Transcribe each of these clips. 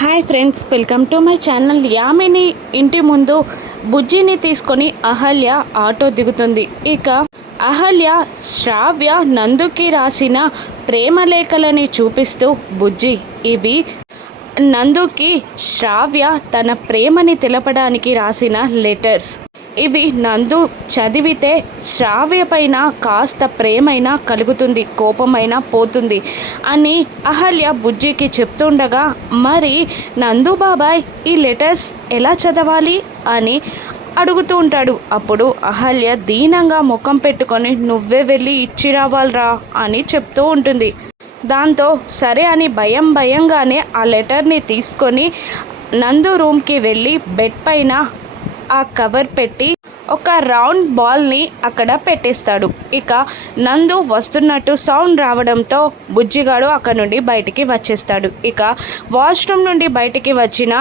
Hi friends, welcome to my channel. Yamini ఇంటి ముందు బుజ్జిని తీసుకొని అహల్య ఆటో దిగుతుంది. ఇక అహల్య శ్రావ్య నందుకి రాసిన ప్రేమలేఖలని చూపిస్తూ, బుజ్జి ఇవి నందుకి శ్రావ్య తన ప్రేమని తెలపడానికి రాసిన లెటర్స్. ఇవి నందు చదివితే శ్రావ్య పైన కాస్త ప్రేమైనా కలుగుతుంది, కోపమైనా పోతుంది అని అహల్య బుజ్జికి చెప్తుండగా, మరి నందు బాబాయ్ ఈ లెటర్స్ ఎలా చదవాలి అని అడుగుతూ ఉంటాడు. అప్పుడు అహల్య దీనంగా ముఖం పెట్టుకొని, నువ్వే వెళ్ళి ఇచ్చి రావాలరా అని చెప్తూ ఉంటుంది. దాంతో సరే అని భయంగానే ఆ లెటర్ని తీసుకొని నందు రూమ్కి వెళ్ళి బెడ్ పైన ఆ కవర్ పెట్టి ఒక రౌండ్ బాల్ని అక్కడ పెట్టేస్తాడు. ఇక నందు వస్తున్నట్టు సౌండ్ రావడంతో బుజ్జిగాడు అక్కడ నుండి బయటికి వచ్చేస్తాడు. ఇక వాష్రూమ్ నుండి బయటికి వచ్చిన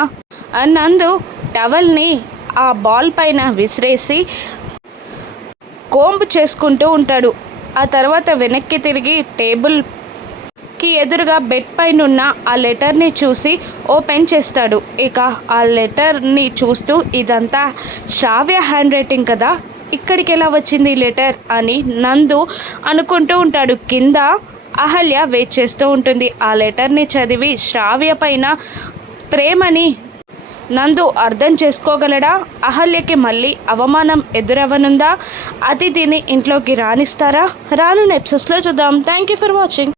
నందు టవల్ని ఆ బాల్ పైన విసిరేసి కోంబు చేసుకుంటూ ఉంటాడు. ఆ తర్వాత వెనక్కి తిరిగి టేబుల్కి ఎదురుగా బెడ్ పైన ఉన్న ఆ లెటర్ని చూసి ఓపెన్ చేస్తాడు. ఇక ఆ లెటర్ని చూస్తూ, ఇదంతా శ్రావ్య హ్యాండ్ రైటింగ్ కదా, ఇక్కడికి ఎలా వచ్చింది ఈ లెటర్ అని నందు అనుకుంటూ ఉంటాడు. కింద అహల్య వెయిట్ చేస్తూ ఉంటుంది. ఆ లెటర్ని చదివి శ్రావ్య పైన ప్రేమని నందు అర్థం చేసుకోగలడా? అహల్యకి మళ్ళీ అవమానం ఎదురవ్వనుందా? అతిథిని ఇంట్లోకి రానిస్తారా? రానున్న ఎపిసోడ్స్లో చూద్దాం. Thank you for watching.